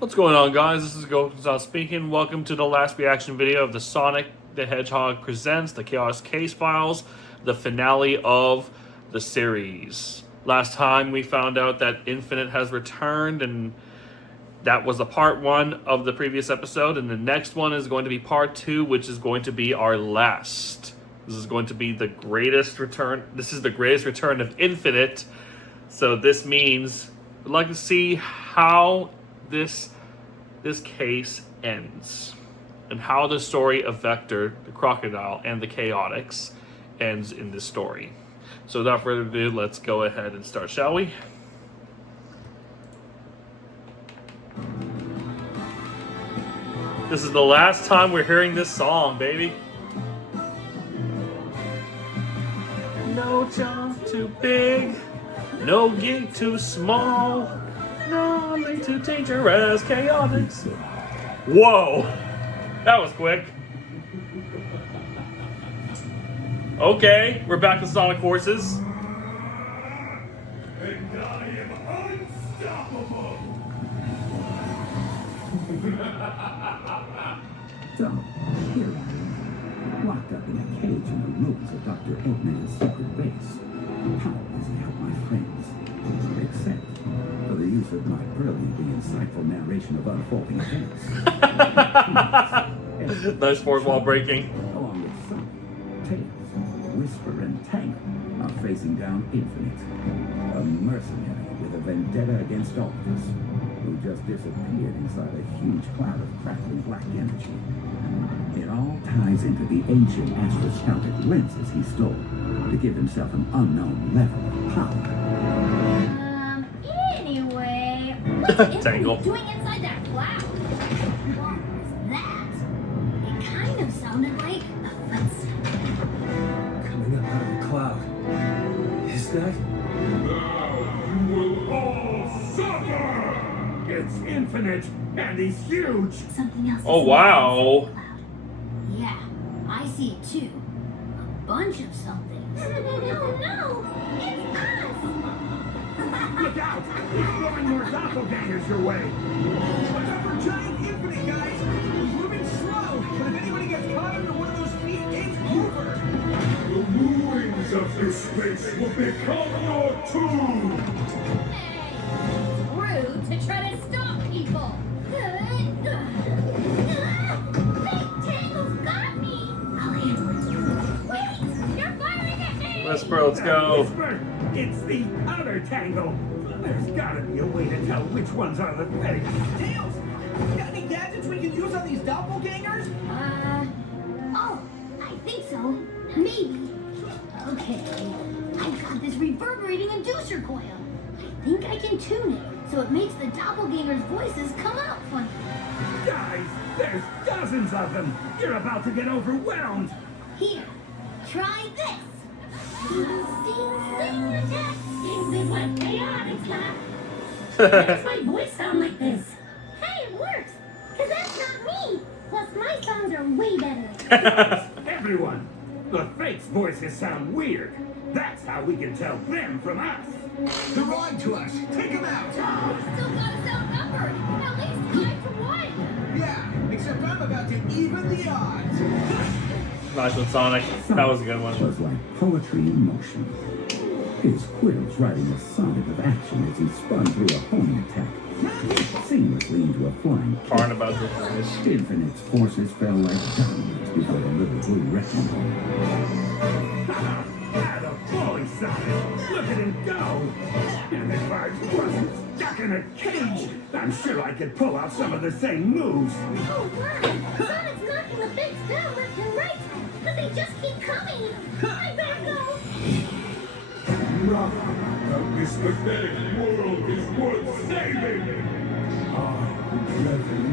What's going on, guys? This is Goken-san speaking. Welcome to the last reaction video of the Sonic the Hedgehog presents the Chaotix Casefiles, the finale of the series. Last time we found out that Infinite has returned, and that was the part 1 of the previous episode, and the next one is going to be part 2, which is going to be our last. This is going to be the greatest return. This is the greatest return of Infinite. So this means we'd like to see how this case ends and how the story of Vector, the crocodile, and the Chaotix ends in this story. So without further ado, let's go ahead and start, shall we? This is the last time we're hearing this song, baby. No jump too big, no gate too small, no link too dangerous, Chaotix. Whoa, that was quick. Okay, we're back to Sonic Forces. And I am unstoppable. So, here I am, locked up in a cage in the ruins of Dr. Eggman's secret base, powerless to help my friends, except for the use of my brilliantly insightful narration of unfolding events. Nice fourth wall breaking. Along with Sonic, Tails, Whisper, and Tangle are facing down Infinite, a mercenary with a vendetta against all of us, who just disappeared inside a huge cloud of crackling black energy. It all ties into the ancient astroscopic lenses he stole to give himself an unknown level of power. Anyway, what's Tangle. Infinite doing inside that cloud? What was that? It kind of sounded like a footstep. Coming up out of the cloud. Is that? Now you will all suffer. It's Infinite, and he's huge. Something else. Oh, wow. Yeah, I see it too. A bunch of something. Oh no! It's us! Look out! He's throwing more doppelgangers your way. Watch out for giant Infinite, guys! He's moving slow, but if anybody gets caught under one of those feet, it's over! The ruins of this space will become your tomb. Hey, it's rude to try to stop people. Tangle's got me. I'll handle it. Wait, you're firing at me. Whisper, let's go. Whisper, it's the other Tangle. There's gotta be a way to tell which ones are the fake. Tails! You got any gadgets we can use on these doppelgangers? Oh, I think so. Maybe. Okay, I've got this reverberating inducer coil. I think I can tune it so it makes the doppelgangers' voices come out funny. Guys, there's dozens of them. You're about to get overwhelmed. Here, try this. Sting, sting, attack. This is what Chaotix got. Why does my voice sound like this? Hey, it works. Because that's not me. Plus, my songs are way better. Everyone, the fake's voices sound weird. That's how we can tell them from us. They're on to us! Take them out! Still got us outnumbered. At least 5-1. Yeah, except I'm about to even the odds! Nice one, Sonic. That was a good one. Was like poetry in motion. His quills writing a sonnet of action as he spun through a homing attack, seamlessly into a flying kick. Barn about this guys. Infinite's forces fell like dominoes before the little blue wrecking ball. Atta boy, Sonic. Look at him go. And if I wasn't stuck in a cage, I'm sure I could pull out some of the same moves. Oh, wow. Sonic's knocking the bigs down left and right. But they just keep coming. I better go. This pathetic world is worth saving.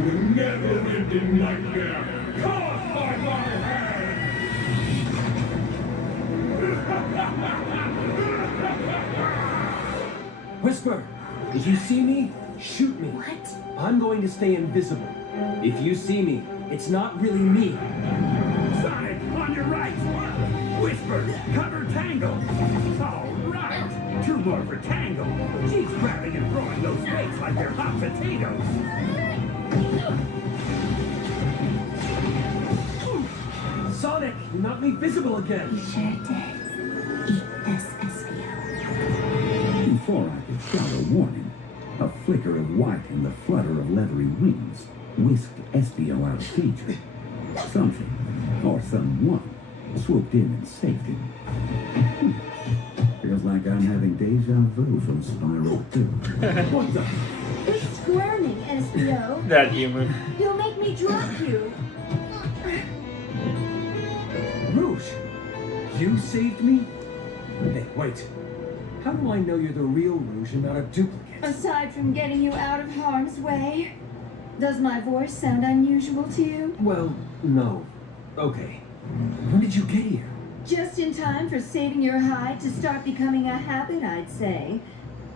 The never-ending nightmare caused by my hand. Whisper, if you see me, shoot me. What? I'm going to stay invisible. If you see me, it's not really me. Sonic, on your right. Whisper, cover Tangle. All right. 2 more for Tangle. She's grabbing and throwing those fakes like they're hot potatoes. Sonic, you knocked me visible You again. sure did. Eat this, Espio. Before I could shout a warning, a flicker of white and the flutter of leathery wings whisked Espio out of danger. Something, or someone, swooped in and saved him. Feels like I'm having deja vu from Spiral 2. What the? Quit squirming, Espio. That humor. You'll make me drop you. Rouge, you saved me? Hey, wait. How do I know you're the real Rouge and not a duplicate? Aside from getting you out of harm's way, does my voice sound unusual to you? Well, no. Okay. When did you get here? Just in time for saving your hide to start becoming a habit, I'd say.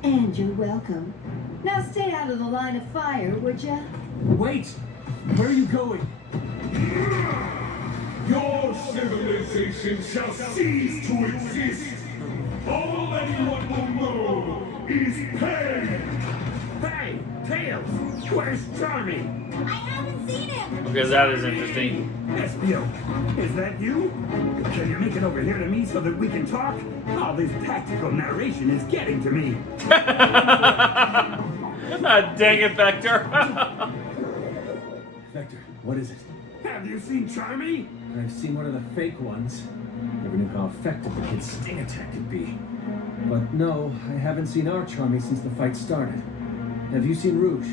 And you're welcome. Now stay out of the line of fire, would ya? Wait! Where are you going? Your civilization shall cease to exist. All anyone will know is pain. Hey, Tails, where's Charmy? I haven't seen him. Okay, that is interesting. Espio, is that you? Can you make it over here to me so that we can talk? All this tactical narration is getting to me. Dang it, Vector. Vector, what is it? Have you seen Charmy? I've seen one of the fake ones. Never knew how effective the kid's sting attack could be. But no, I haven't seen our Charmy since the fight started. Have you seen Rouge?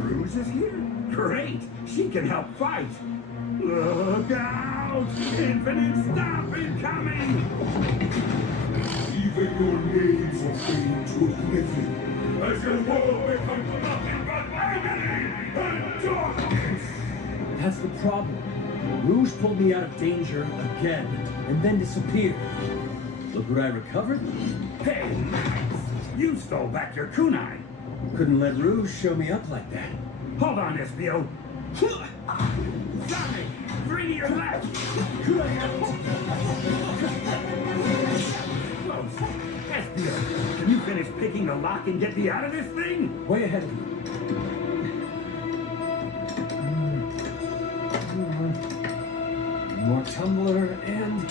Rouge is here? Great, she can help fight. Look out! Infinite stop incoming! Even your names will fade to oblivion as your world becomes nothing but agony and darkness! That's the problem. Rouge pulled me out of danger again, and then disappeared. Look what I recovered. Hey, you stole back your kunai. Couldn't let Rouge show me up like that. Hold on, Espio. Sonic, 3 to your left. Close. Espio, can you finish picking the lock and get me out of this thing? Way ahead of you. More tumbler and...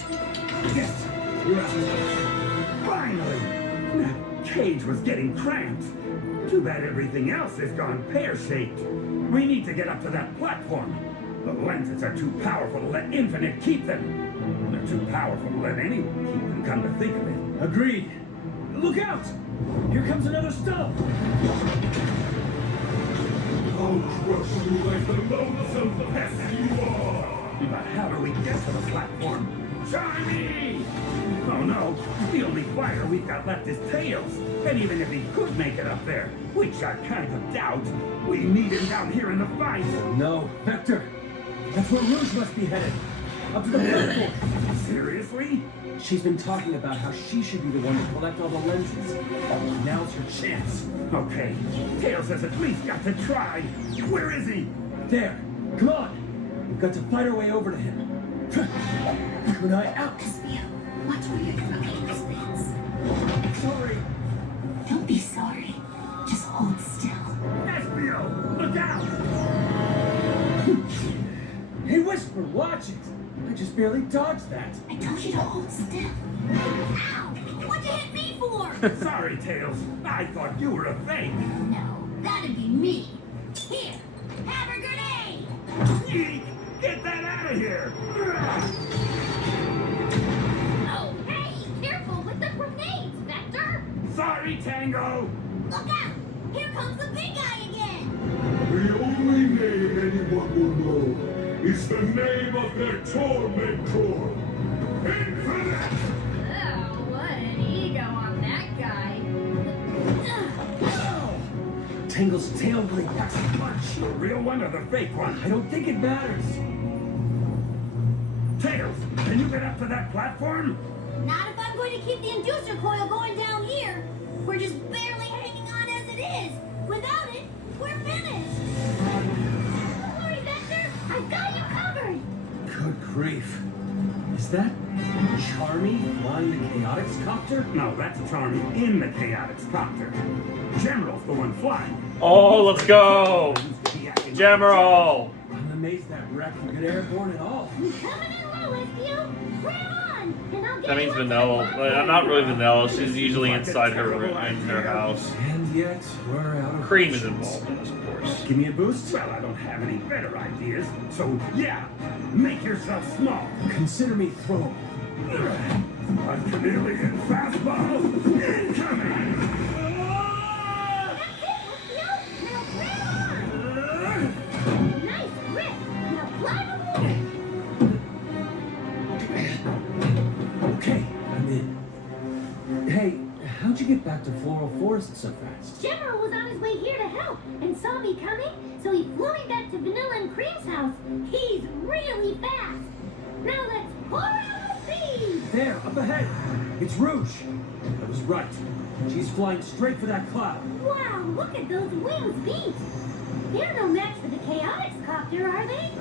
Yes, you're out. Finally! That cage was getting cramped. Too bad everything else has gone pear-shaped. We need to get up to that platform. The lenses are too powerful to let Infinite keep them. They're too powerful to let anyone keep them, come to think of it. Agreed. Look out! Here comes another stump! I'll crush you like the loathsome pest you are! But how do we get to the platform? Charmy! Oh no, the only fighter we've got left is Tails. And even if he could make it up there, which I kind of doubt, we need him down here in the fight. No, Vector! That's where Rouge must be headed! Up to the platform! Seriously? She's been talking about how she should be the one to collect all the lenses. Now's her chance. Okay, Tails has at least got to try. Where is he? There! Come on! We've got to fight our way over to him. Kunai out! Espio, watch where you're throwing those things. Sorry! Don't be sorry. Just hold still. Espio, look out! Hey, Whisper, watch it! I just barely dodged that. I told you to hold still. Ow! What'd you hit me for? Sorry, Tails. I thought you were a fake. No, that'd be me. Here, have a grenade! Eek! Get that out of here! Oh, hey! Careful with the grenades, Vector! Sorry, Tango! Look out! Here comes the big guy again! The only name anyone will know is the name of their tormentor. Infinite! Oh, what an ego on that guy. Tangle's tail really packs a punch. The real one or the fake one? I don't think it matters. Tails, can you get up to that platform? Not if I'm going to keep the inducer coil going down here. We're just barely hanging on as it is. Without it, we're finished. Don't worry, Vector. I've got you covered. Good grief. Is that Charmy flying the Chaotix copter? No, that's Charmy in the Chaotix copter. General's the one flying. Oh, let's go. He acting General! I'm amazed that wreck can get airborne at all. You coming in low, Espio? Grab on, and I'll get That means you up Vanilla. to the Like, not really Vanilla. She's usually Like a inside her terrible room, in her idea. house. And yet, we're out of Cream is options. involved in this, of course. Give me a boost. Well, I don't have any better ideas, so yeah, make yourself small. Consider me thrown. A chameleon fastball incoming! Nice grip. Now climb aboard. Okay, I'm in. Hey, how'd you get back to Floral Forest so fast? General was on his way here to help and saw me coming, so he flew me back to Vanilla and Cream's house. He's really fast. Now let's pour out the speed. There, up ahead. It's Rouge. I was right. She's flying straight for that cloud. Wow, look at those wings beat. They're no match for the Chaotix copter, are they?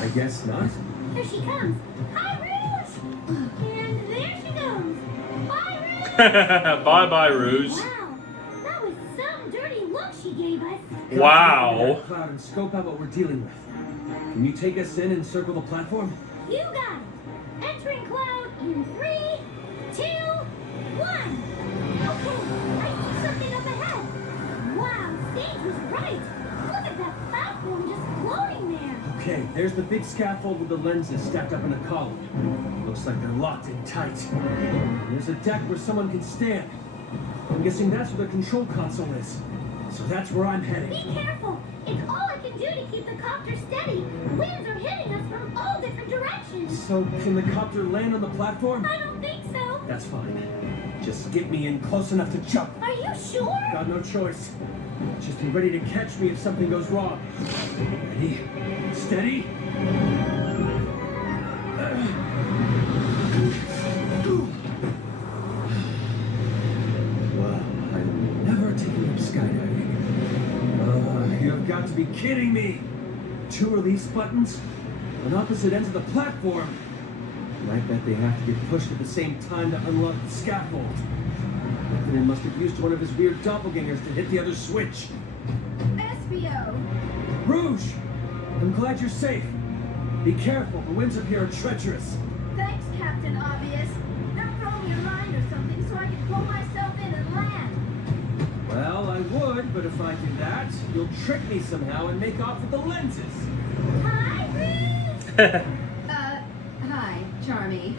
I guess not. Here she comes. Hi, Rouge! And there she goes. Bye, Rouge! Bye bye, Rouge. Wow, that was some dirty look she gave us. Wow. Get that cloud and scope out what we're dealing with. Can you take us in and circle the platform? You got it. Entering cloud in 3, 2, 1. Okay, I see something up ahead. Wow, Sage was right. Look at that platform just floating there. Okay, there's the big scaffold with the lenses stacked up in a column. Looks like they're locked in tight. There's a deck where someone can stand. I'm guessing that's where the control console is. So that's where I'm Be headed. careful. It's all I can do to keep the copter steady. Winds are hitting us from all different directions. So can the copter land on the platform? I don't think so. That's fine. Just get me in close enough to jump. Are you sure? Got no choice. Just be ready to catch me if something goes wrong. Ready? Steady? Well, I'm never taking up skydiving. You've got to be kidding me! 2 release buttons on opposite ends of the platform. And I bet they have to get pushed at the same time to unlock the scaffold. Ethan must have used one of his weird doppelgangers to hit the other switch. Espio! Rouge! I'm glad you're safe. Be careful, the winds up here are treacherous. Thanks, Captain Obvious. Now throw me a line or something so I can pull myself in and land. Well, I would, but if I do that, you'll trick me somehow and make off with the lenses. Hi, Rouge! Hi, Charmy.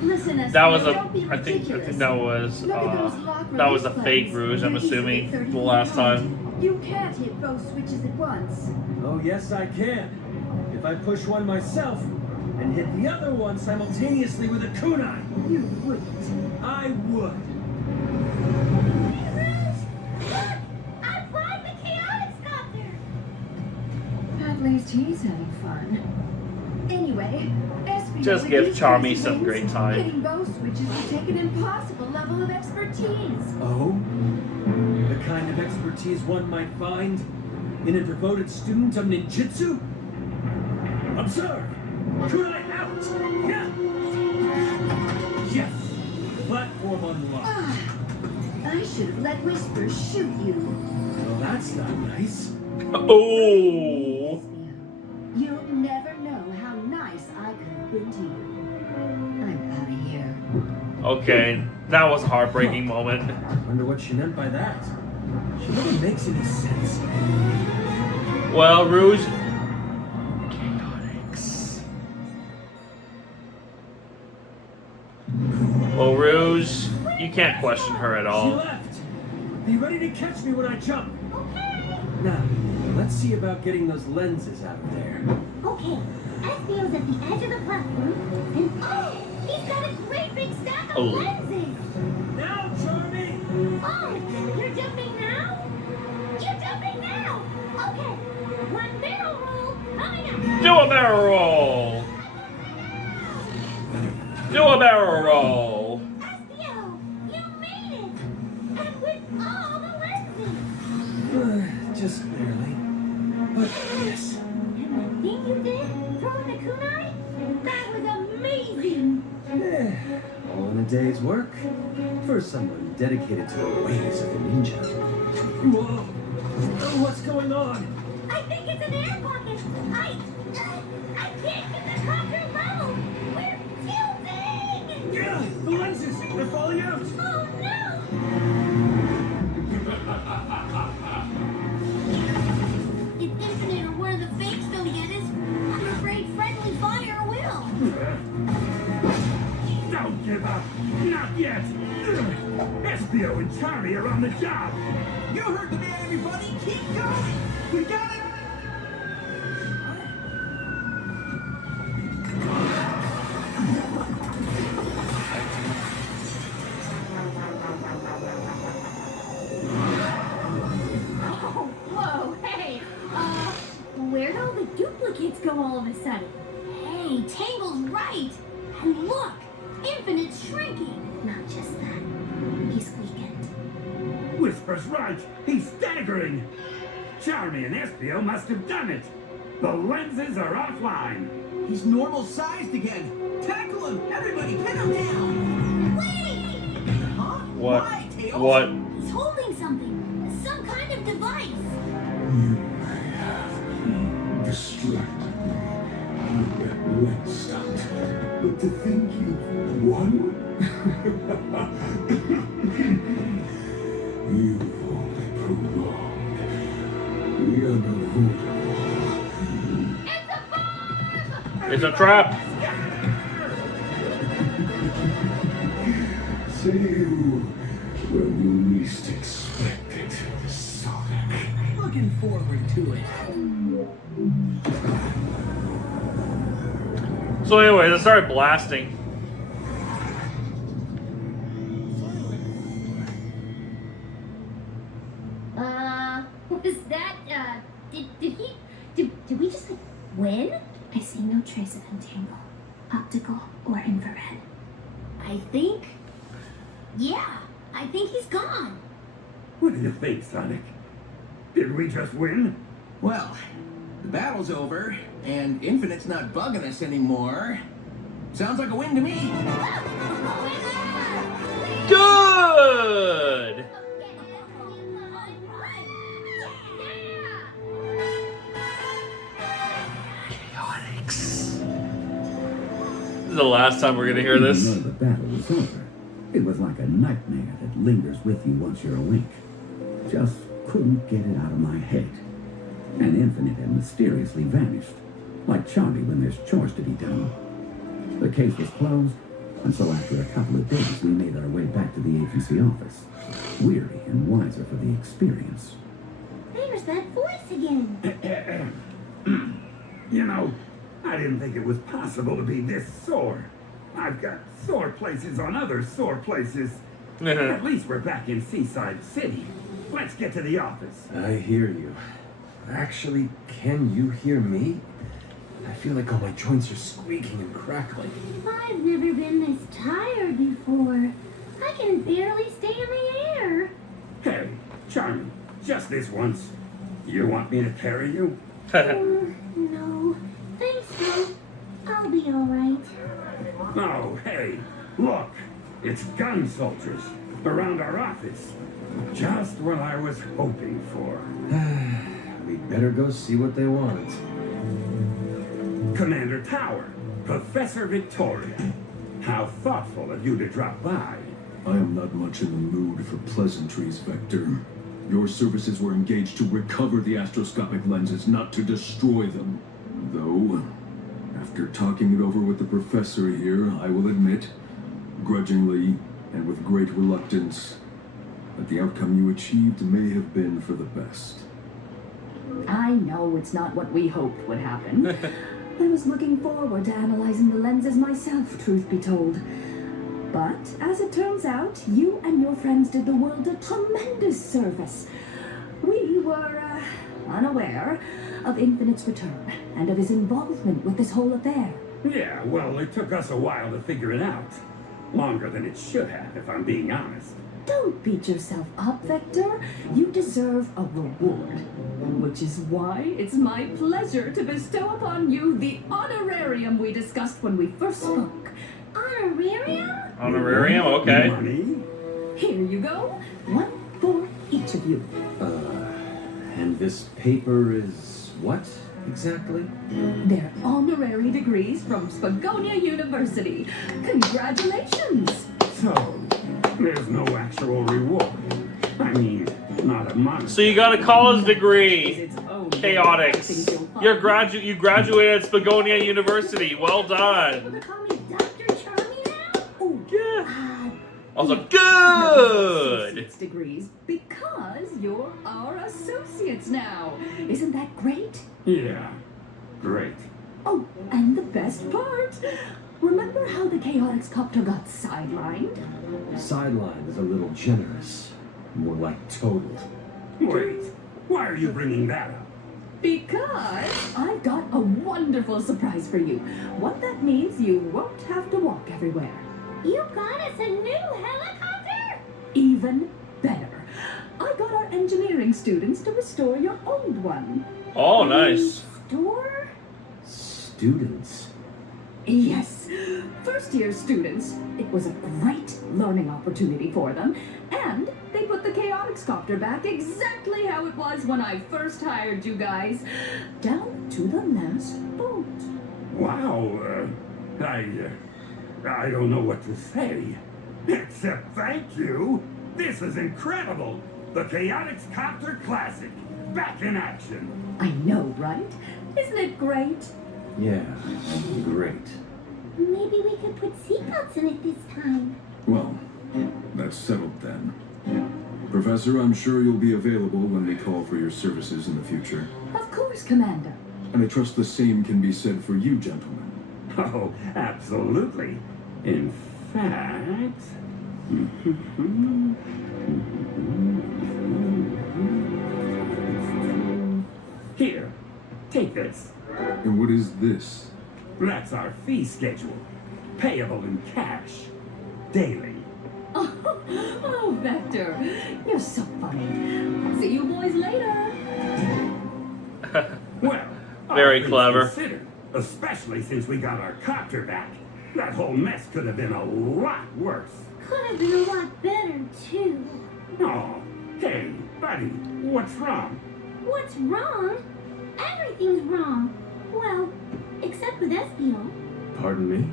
Listen, Espio, That was don't be I think ridiculous. that was Look at those lock that was a release fake buttons. Rouge, I'm They're usually assuming, 30 the last feet apart. time. You can't hit both switches at once. Oh, yes, I can. If I push one myself and hit the other one simultaneously with a kunai. You wouldn't. I would. Hey, Rouge! Look! I flied the Chaotix copter! At least he's having fun. Anyway, Espio, Just with give these Charmy crazy some wings, great time. Hitting both switches will take an impossible level of expertise. Oh? The kind of expertise one might find in a devoted student of ninjutsu? Observe! Kunai out! Yeah! Yes! Platform unlocked. Ah, I should have let Whisper shoot you. Well, that's not nice. Oh. Espio, you'll never know how nice I could have been to you. I'm out of here. Okay, that was a heartbreaking moment. Wonder what she meant by that. She never makes any sense. Well, Rouge. Chaotix. Well, Rouge, you can't question her at She all. left. Be ready to catch me when I jump. Okay! Now, let's see about getting those lenses out of there. Okay, Espio's at the edge of the platform, and oh! He's got a great big stack of Oh. lenses! Now, Charmy! Oh! You're jumping now? You're jumping now! Okay, 1 barrel roll coming up! Do a barrel roll. Do a barrel roll. Espio, you made it! And with all the lenses! Just barely. But yes. And the thing you did, throwing the kunai? That was amazing! All in a day's work for someone dedicated to the ways of the ninja. Whoa! What's going on? A I think it's an air pocket. I can't get the copter level. We're tilting. Yeah, the lenses, they're falling out. Oh no! If Infinite or one of the fakes don't get us, I'm afraid friendly fire will. Don't give up. Not yet. Espio and Charlie are on the job. You heard the man, everybody. Keep going. We got it. Oh, whoa, hey. Where'd all the duplicates go all of a sudden? Hey, Tangle's right. And look, Infinite's shrinking. Not just that, he's weakened. Whisper's right. He's staggering. Charlie and Espio must have done it. The lenses are offline. He's normal sized again. Tackle him. Everybody, pin him down. Wait! Huh? What? Why, Tails? What? He's holding something. Some kind of device. You may have distracted me with that lens stunt, but to think you won? You've only prolonged the unavoidable. It's a bomb! It's a trap. See you when you least expect it, Sonic. Looking forward to it. So anyways, I started blasting. Was that, did we just, win? I see no trace of entangle, optical or infrared. I think he's gone. What do you think, Sonic? Did we just win? Well, the battle's over, and Infinite's not bugging us anymore. Sounds like a win to me. Good. Chaotix. This is the last time we're gonna hear Even this. though the battle was over, it was like a nightmare that lingers with you once you're awake. Just couldn't get it out of my head. And Infinite had mysteriously vanished, like Charlie when there's chores to be done. The case was closed, and so after a couple of days we made our way back to the agency office, weary and wiser for the experience. There's that voice again. You know, I didn't think it was possible to be this sore. I've got sore places on other sore places. At least we're back in Seaside City. Let's get to the office. I hear you. Actually, can you hear me? I feel like all my joints are squeaking and crackling. I've never been this tired before. I can barely stay in the air. Hey, Charlie, just this once. You want me to carry you? No, thanks though. I'll be alright. Oh, hey, look. It's gun soldiers around our office. Just what I was hoping for. We better go see what they want. Commander Tower, Professor Victoria. How thoughtful of you to drop by. I am not much in the mood for pleasantries, Vector. Your services were engaged to recover the astroscopic lenses, not to destroy them. Though, after talking it over with the professor here, I will admit, grudgingly and with great reluctance, that the outcome you achieved may have been for the best. I know it's not what we hoped would happen. I was looking forward to analyzing the lenses myself, truth be told. But, as it turns out, you and your friends did the world a tremendous service. We were, unaware of Infinite's return and of his involvement with this whole affair. Yeah, well, it took us a while to figure it out. Longer than it should have, if I'm being honest. Don't beat yourself up, Vector. You deserve a reward. Which is why it's my pleasure to bestow upon you the honorarium we discussed when we first spoke. Honorarium? Honorarium, okay. Money? Here you go. One for each of you. And this paper is what exactly? They're honorary degrees from Spagonia University. Congratulations! So, there's no actual reward. I mean, not a money. So you got a college degree, It's its own Chaotix. You graduated at Spagonia University. Well Able done. to call me Dr. Charmy now? Oh, Yeah. I was like, associate's good. degrees because you're our associates now. Isn't that great? Yeah, great. Oh, and the best part. Remember how the Chaotix copter got sidelined? Sideline is a little generous. More like total. Wait, why are you bringing that up? Because I've got a wonderful surprise for you. One that means you won't have to walk everywhere. You got us a new helicopter? Even better. I got our engineering students to restore your old one. Oh, nice. Store? Students. Yes, first-year students. It was a great learning opportunity for them, and they put the Chaotix copter back exactly how it was when I first hired you guys, down to the last boat. Wow, I don't know what to say. Except thank you. This is incredible. The Chaotix Copter Classic. Back in action. I know, right? Isn't it great? Yeah, great. Maybe we could put seatbelts in it this time. Well, that's settled then. Professor, I'm sure you'll be available when we call for your services in the future. Of course, Commander. And I trust the same can be said for you, gentlemen. Oh, absolutely. In fact... Here, take this. And what is this? That's our fee schedule. Payable in cash. Daily. Oh, Vector, you're so funny. See you boys later. Well, Very all things clever. considered, especially since we got our copter back. That whole mess could have been a lot worse. Could have been a lot better, too. Oh, hey, buddy, what's wrong? What's wrong? Everything's wrong. Well, except with Espio. Pardon me?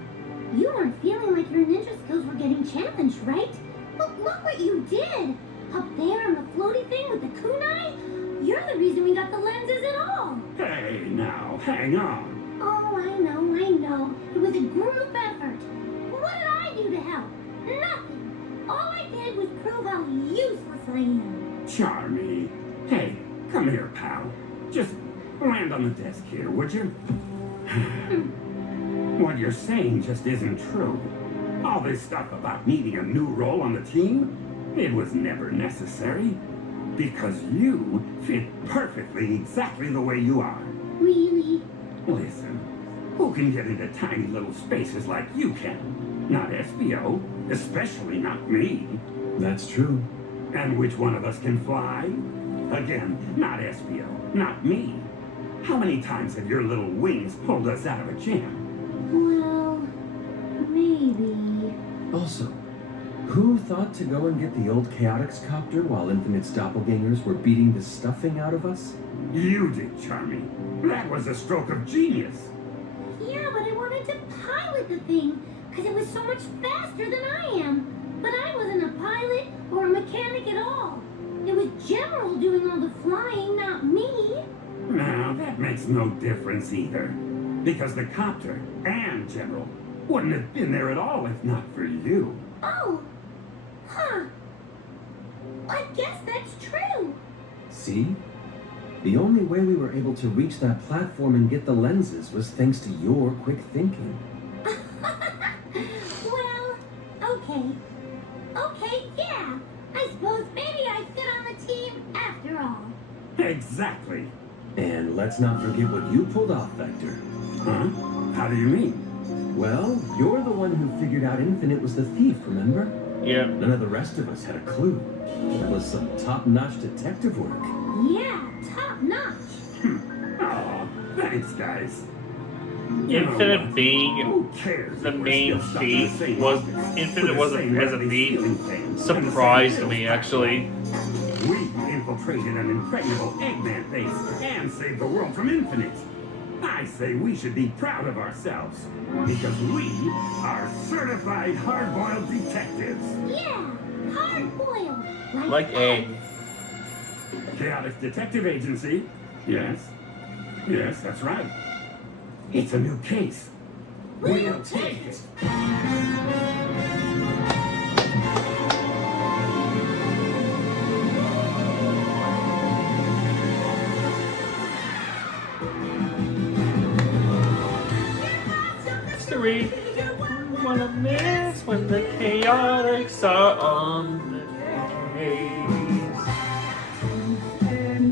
You weren't feeling like your ninja skills were getting challenged, right? But look what you did! Up there on the floaty thing with the kunai? You're the reason we got the lenses at all! Hey, now, hang on. Oh, I know. It was a group effort. What did I do to help? Nothing. All I did was prove how useless I am. Charmy. Hey, come here, pal. Just land on the desk here, would you? What you're saying just isn't true. All this stuff about needing a new role on the team, it was never necessary. Because you fit perfectly exactly the way you are. Really? Listen, who can get into tiny little spaces like you can? Not Espio, especially not me. That's true. And which one of us can fly? Again, not Espio, not me. How many times have your little wings pulled us out of a jam? Well, maybe. Also, who thought to go and get the old Chaotix copter while Infinite's doppelgangers were beating the stuffing out of us? You did, Charmy. That was a stroke of genius. Yeah, but I wanted to pilot the thing, because it was so much faster than I am. But I wasn't a pilot or a mechanic at all. It was General doing all the flying, not me. Now, that makes no difference either. Because the copter and General wouldn't have been there at all if not for you. Oh, huh. I guess that's true. See? The only way we were able to reach that platform and get the lenses was thanks to your quick thinking. Well, okay. Okay, yeah. I suppose maybe I fit on the team after all. Exactly. And let's not forget what you pulled off, Vector. Huh? How do you mean? Well, you're the one who figured out Infinite was the thief, remember? Yeah. None of the rest of us had a clue. That was some top-notch detective work. Yeah, top notch. Oh, thanks, guys. You know Infinite what? being Who cares the if we're main still stuck in the thief same was office Infinite with the wasn't same as a lovely thief ceiling fans and the same surprised nails me back actually. We infiltrated created an impregnable Eggman base and saved the world from Infinite. I say we should be proud of ourselves, because we are certified hard-boiled detectives. Yeah, hard-boiled. Like egg. Chaotix Detective Agency. Yes. Yes, that's right. It's a new case. We'll take it. Mystery. Wanna miss when the Chaotix are on the case.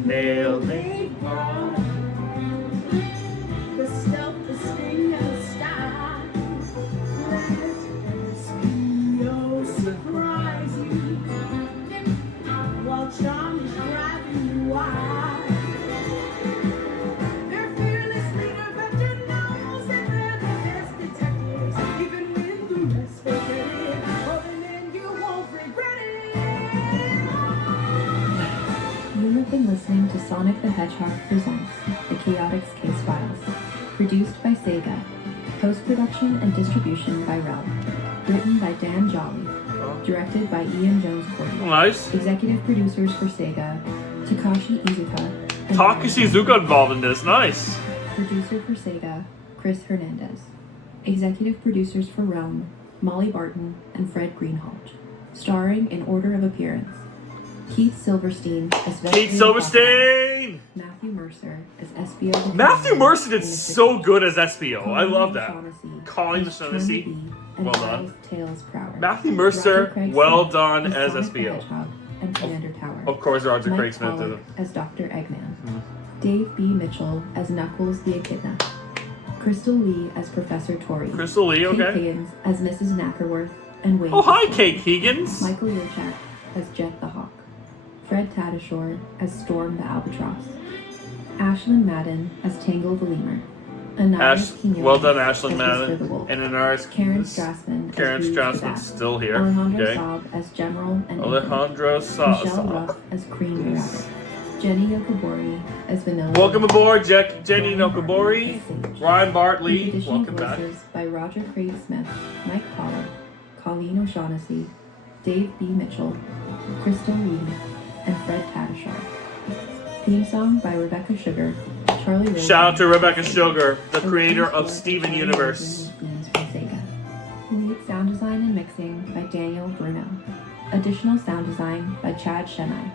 They'll make The stuff, the sting, and the style. Let Espio surprise you. While charm is driving you wild. Their fearless leader, Vector, knows that they're the best detectives. Even when the rest forget it, oh, and then you won't regret it. You have been listening to Sonic the Hedgehog presents the Chaotix Casefiles, produced by Sega, post-production and distribution by Realm, written by Dan Jolly, directed by Ian Jones-Cordy, Nice. executive producers for Sega, Takashi Iizuka, and Takashi Iizuka involved in this. Nice. producer for Sega, Chris Hernandez, executive producers for Realm, Molly Barton and Fred Greenhalgh, starring in order of appearance, Keith Silverstein as Kate Vesper Silverstein. Matthew Mercer as Espio. Matthew Mercer did so good as Espio. I Colin love that. Shaughnessy Colin as Shaughnessy. Charlie B. Well and done. Giles Tails Prower. Matthew Roger Mercer, Craig well Smith done as Sonic the Espio. Hedgehog and Commander Tower. Of course, Roger Mike Craig Smith did Pollock it. as Dr. Eggman. Dave B. Mitchell as Knuckles the Echidna. Crystal Lee as Professor Tori. Crystal Lee, Kate okay. Higgins as Mrs. Knackerworth and Wade. Oh, hi, Wilson. Kate Higgins. Michael Yurchak as Jet the Hawk. Fred Tatasciore as Storm the Albatross. Ashlyn Madden as Tangle the Lemur. Anais Quinones Well done, as Ashlyn Whisper the Madden. Wolf. And Anaris. Karen Strassman Karen as Rouge the Strassman's Bat. still here. Alejandro Okay. Saab as General and Alejandro Michelle Saab. Ruff as Cream the Rabbit. Jenny Yokobori as Vanilla. Welcome aboard, Jenny Ryan Nokobori. Bartley as Sage. Ryan With Bartley, additional welcome back. voices by Roger Craig Smith, Mike Pollock, Colleen O'Shaughnessy, Dave B. Mitchell, Crystal Lee, and Fred Tatasciore. Theme song by Rebecca Sugar, Charlie Rosen, Shout out to Rebecca Sugar, the and creator theme of score Steven by Charlie Universe. Rosen with themes from Sega. Lead sound design and mixing by Daniel Bruno. Additional sound design by Chad Shenai,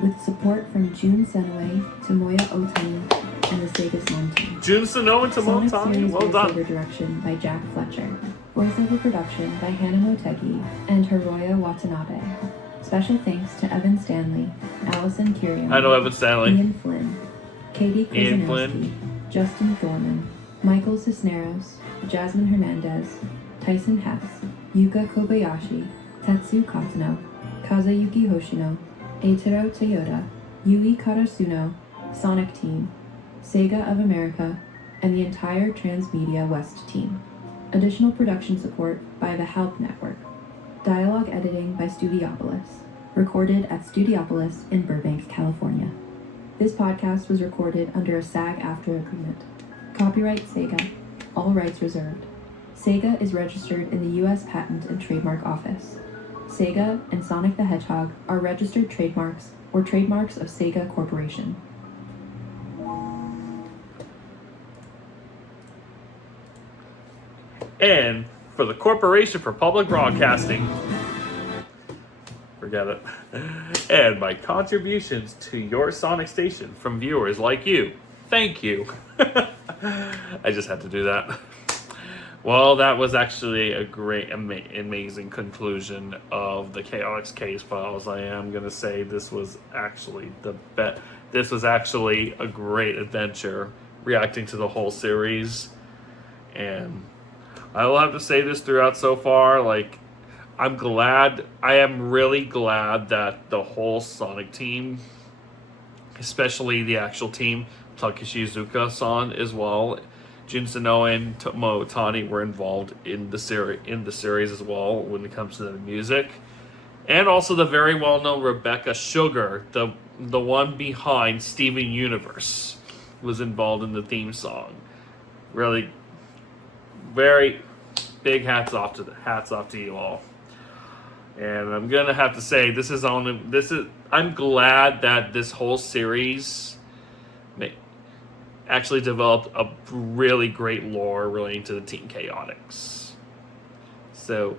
with support from Jun Senway, Tomoya Otani, and the Sega's Mom team. Jun Sonoa and Sonic Tamotani, series well done. voiceover direction by Jack Fletcher. Voiceover production by Hannah Motegi and Hiroya Watanabe. Special thanks to Evan Stanley, Allison Kirian, I know Evan Stanley. Ian Flynn, Katie Ian Kozanowski, Flynn. Justin Thorman, Michael Cisneros, Jasmine Hernandez, Tyson Hess, Yuka Kobayashi, Tetsu Katano, Kazuyuki Hoshino, Eiichiro Toyota, Yui Karasuno, Sonic Team, Sega of America, and the entire Transmedia West team. Additional production support by the Help Network. Dialogue editing by Studiopolis. Recorded at Studiopolis in Burbank, California. This podcast was recorded under a SAG-AFTRA agreement. Copyright Sega. All rights reserved. Sega is registered in the U.S. Patent and Trademark Office. Sega and Sonic the Hedgehog are registered trademarks or trademarks of Sega Corporation. And for the Corporation for Public Broadcasting. Forget it. And my contributions to your Sonic station from viewers like you. Thank you. I just had to do that. Well, that was actually a great, amazing conclusion of the Chaotix Casefiles. I am going to say this was actually This was actually a great adventure, reacting to the whole series. And I will have to say this throughout so far, like, I am really glad that the whole Sonic team, especially the actual team, Takashi Iizuka-san as well, Jun Sonoa and Tomoya Otani were involved in the series as well when it comes to the music. And also the very well-known Rebecca Sugar, the one behind Steven Universe was involved in the theme song. Really, very big hats off to you all. And I'm gonna have to say I'm glad that this whole series actually developed a really great lore relating to the Team Chaotix. So,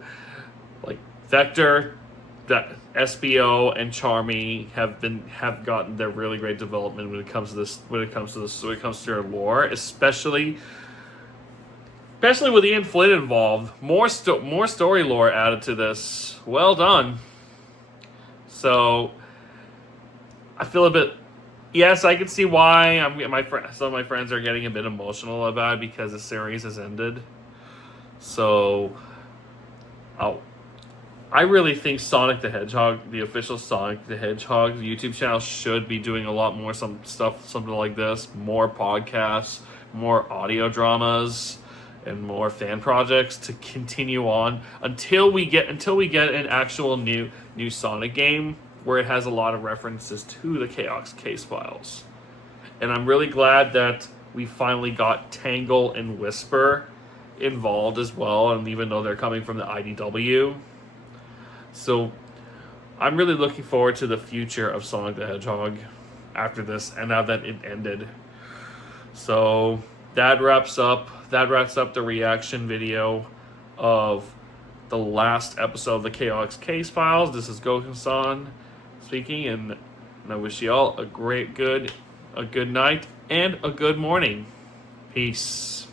like Vector, that SBO and Charmy have gotten their really great development when it comes to their lore, especially with Ian Flynn involved. More story lore added to this. Well done. So I feel a bit. Yes, I can see why some of my friends are getting a bit emotional about it because the series has ended. So, I really think Sonic the Hedgehog, the official Sonic the Hedgehog YouTube channel, should be doing a lot more something like this. More podcasts, more audio dramas, and more fan projects to continue on until we get an actual new Sonic game where it has a lot of references to the Chaotix Casefiles. And I'm really glad that we finally got Tangle and Whisper involved as well, and even though they're coming from the IDW. So I'm really looking forward to the future of Sonic the Hedgehog after this, and now that it ended. So that wraps up the reaction video of the last episode of the Chaotix Casefiles. This is Goken-san speaking, and I wish you all a good night and a good morning. Peace.